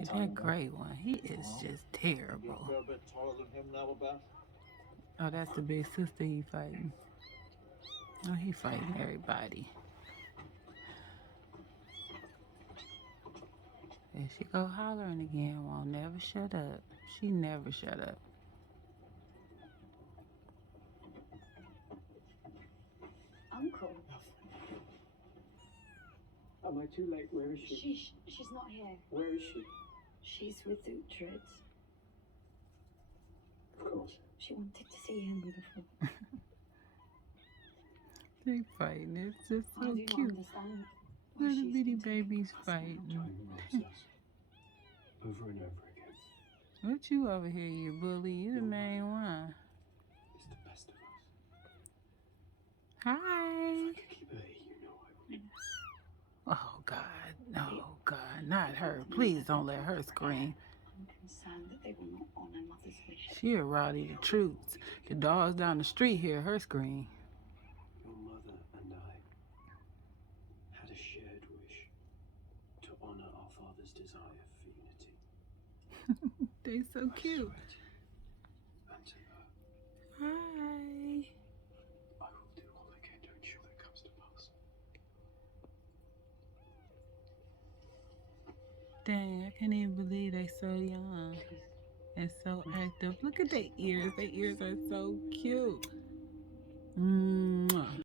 at that gray one. He is just terrible. You're a bit taller than him now, Beth. Oh, that's the big sister he fighting. Oh, he fighting everybody. There she go hollering again. Won't never shut up. She never shut up. Uncle. Am I too late? Where is she? She's not here. Where is she? She's with Uhtred. Of course. She wanted to see him before. They fighting. It's just I so do not cute. understand why Little she's bitty continuing babies to us. fighting. Time reminds us. Over and over again. What you over here, you bully? You the main one. It's the best of us. Hi. If I could keep her here, you know I would. Oh, God. No, God. Not her. Please don't let her scream. I'm concerned that they will not honor Mother's wish. She'll rowdy the troops. The dogs down the street hear her scream. Your mother and I had a shared wish to honor our father's desire for unity. They so cute. And to her, Hi. I will do all I can to ensure that comes to pass. Dang, I can't even believe they so young and so active. Look at their ears. Their ears are so cute.